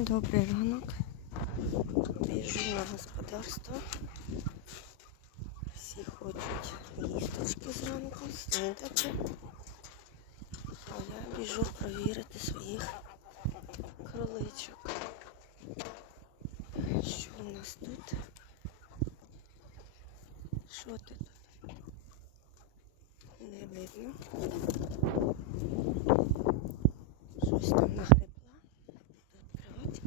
Добрий ранок. Біжу на господарство. Всі хочуть їсточки зранку, снідати. А я біжу провірити своїх кроличок. Що у нас тут? Що ти тут? Не видно. Щось там нагребла. Не буду відкривати.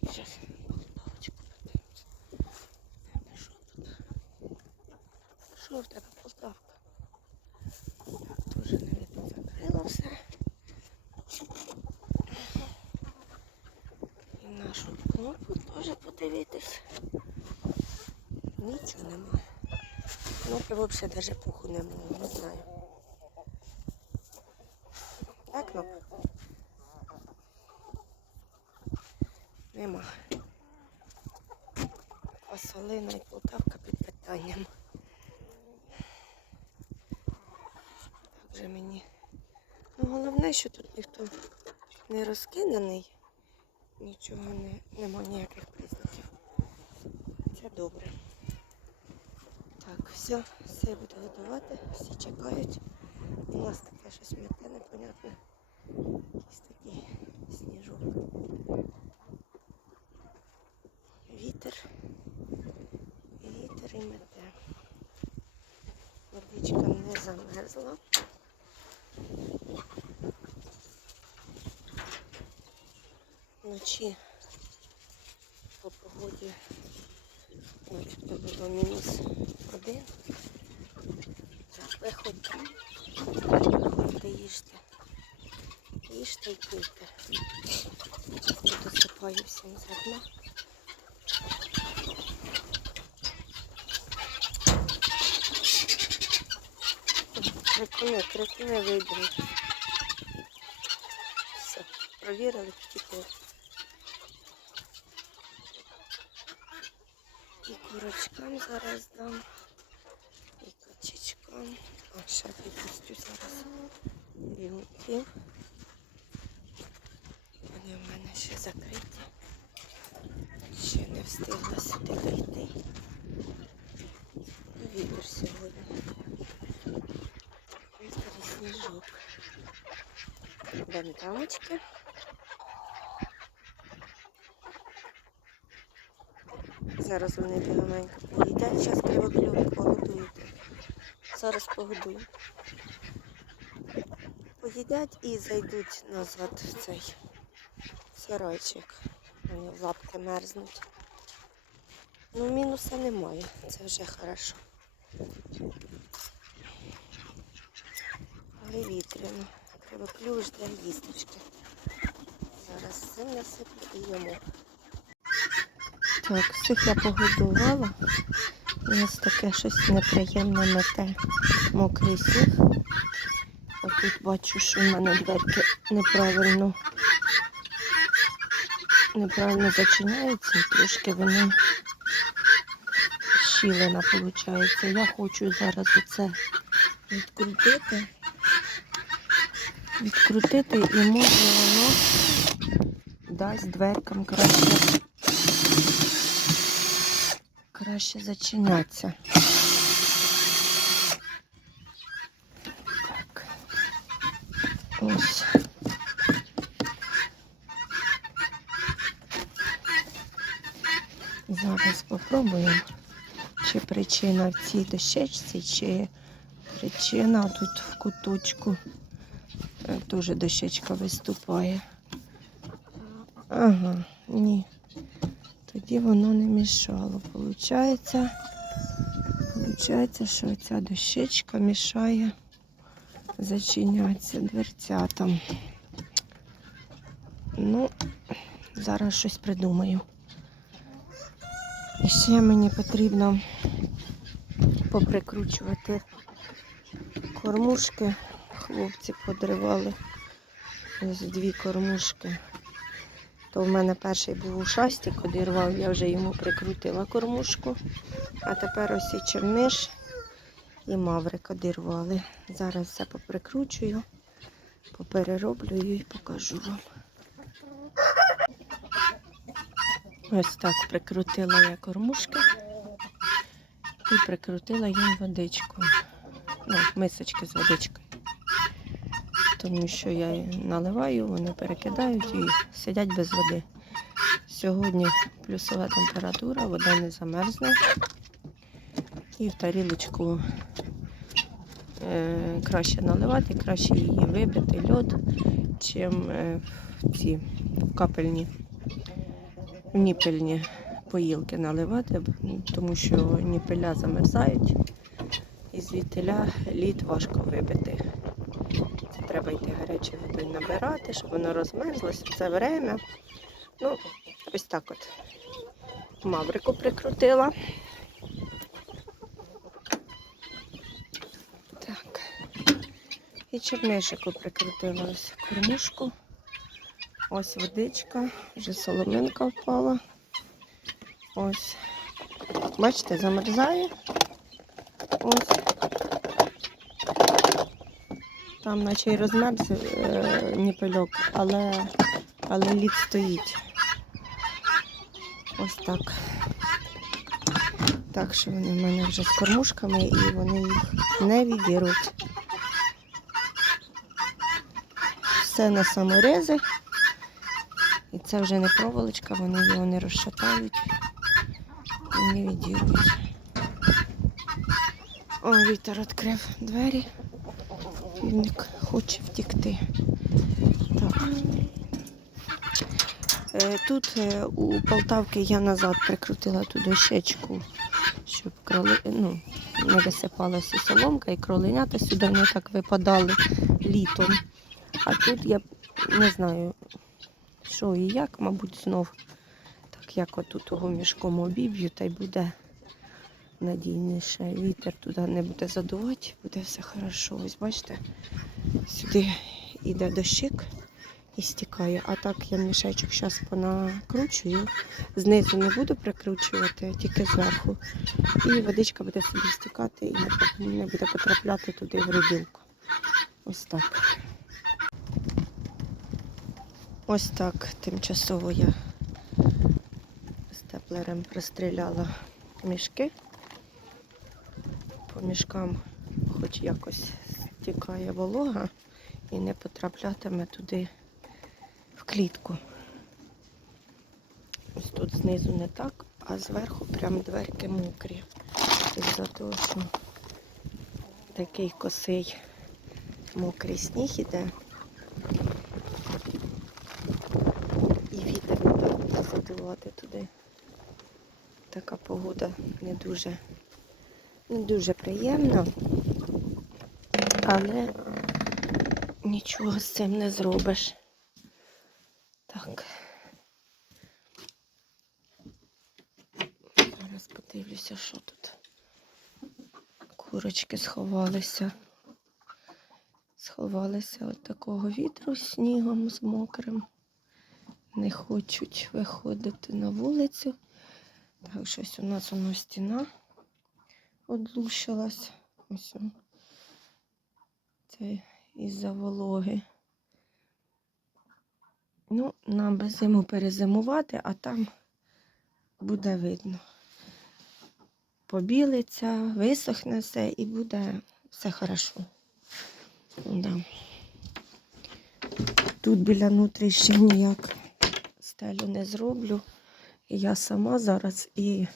Так, зараз полтавочку подивимося. Тебе що тут? Що в тебе полтавка? Так, дуже не видно, все. І нашу кнопку теж подивитись. Нічого немає. Кнопки взагалі навіть пуху немає, не знаю. Так, кнопка? Нема. Васолина і полтавка під питанням. Так же мені. Ну, головне, що тут ніхто не розкиданий, нічого не, нема ніяких признаків. Це добре. Так, все, все буду готувати, всі чекають. У нас таке щось м'яке, непонятне. Якийсь такий сніжок. Вітер. Вітер і мете. Водичка не замерзла. Вночі по погоді начебто було мінус один. Так, виходьте. Виходьте, їжте. Їжте і пийте. Досипаю всім зерна. Крикуни, крикуни вийдуть. Все, провірили, втікли. І курочкам зараз дам, і качечкам. А ще випустю зараз бігунків. Вони в мене ще закриті. Ще не встигла сюди дійти. Вітер сьогодні. Вітер і сніжок. Бентамочки. Зараз вони бігоненько поїдять. Зараз кривоклюв погодують. Зараз погодую. Поїдять і зайдуть назад в цей сарайчик. Вони лапки мерзнуть. Ну, мінуса немає, це вже хорошо. Але вітряно. Кривоклюв жде їсточки. Зараз все насиплю і йому. Так, всіх я погодувала. У нас таке щось неприємне мете. Мокрий сніг. Отут бачу, що в мене дверки неправильно неправильно зачиняються і трошки вони щілина виходить. Я хочу зараз оце відкрутити. Відкрутити і може воно дасть дверкам краще краще зачинятися. Так. Ось. Зараз спробуємо, чи причина в цій дощечці, чи причина тут в куточку. Е, Дуже дощечка виступає. Ага, ні. Тоді воно не мішало. Получається, получається, що ця дощечка мішає зачинятися дверцятам. Ну, зараз щось придумаю. І ще мені потрібно поприкручувати кормушки. Хлопці подривали ось дві кормушки. То в мене перший був ушастик, одірвав, я вже йому прикрутила кормушку. А тепер ось і черниш і маврик одірвали. Зараз все поприкручую, поперероблю і покажу вам. Ось так прикрутила я кормушки і прикрутила їм водичку. Ну, мисочки з водичкою. Тому що я наливаю, вони перекидають і сидять без води. Сьогодні плюсова температура, вода не замерзне. І в тарілочку е, краще наливати, краще її вибити льод, чим е, в ці капельні, в ніпельні поїлки наливати, тому що ніпеля замерзають і звідтиля лід важко вибити. Треба йти гарячою водою набирати, щоб воно розмерзлося. Це время. Ну, ось так от. Маврику прикрутила. Так. І чернишику прикрутила ось кормушку. Ось водичка, вже соломинка впала. Ось. Бачите, замерзає. Ось. Там наче й розмерз е, ніпельок, але, але лід стоїть. Ось так. Так що вони в мене вже з кормушками і вони їх не відіруть. Все на саморези. І це вже не проволочка, вони його не розшатають і не відіруть. О, вітер відкрив двері. Півник хоче втікти. Так. Е, Тут е, у Полтавки я назад прикрутила ту дощечку, щоб кроли, ну, не висипалася соломка і кроленята сюди не так випадали літом. А тут я не знаю, що і як, мабуть, знов так як отут того мішком обіб'ю, та й буде надійніше. Вітер туди не буде задувати, буде все хорошо. Ось бачите, сюди йде дощик і стікає. А так я мішечок зараз понакручую. Знизу не буду прикручувати, тільки зверху. І водичка буде собі стікати і не- буде потрапляти туди в рибілку. Ось так. Ось так тимчасово я степлером простріляла мішки. По мішкам хоч якось стікає волога і не потраплятиме туди в клітку. Ось тут знизу не так, а зверху прям дверки мокрі. Із-за того, що такий косий мокрий сніг іде. І вітер не так задувати туди. Така погода не дуже, дуже приємна, але нічого з цим не зробиш. Так. Зараз подивлюся, що тут. Курочки сховалися. Сховалися від такого вітру снігом з мокрим. Не хочуть виходити на вулицю. Так, щось у нас воно стіна одлущилась. Ось. он. Це із-за вологи. Ну, нам би зиму перезимувати, а там буде видно. Побілиться, висохне все і буде все хорошо. Да. Тут біля нутрі ще ніяк стелю не зроблю. Я сама зараз і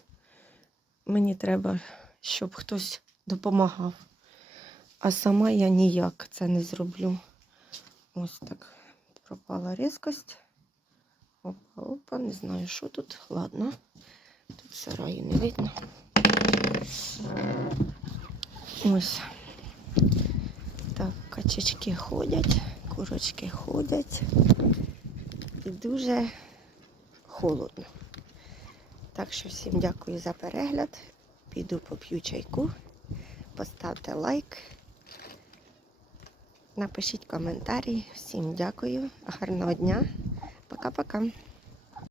мені треба, щоб хтось допомагав. А сама я ніяк це не зроблю. Ось так пропала різкость. Опа, опа, не знаю, що тут. Ладно. Тут сараї не видно. Ось. Так, качечки ходять, курочки ходять. І дуже холодно. Так що всім дякую за перегляд. Піду поп'ю чайку. Поставте лайк. Напишіть коментарі. Всім дякую. Гарного дня. Пока-пока.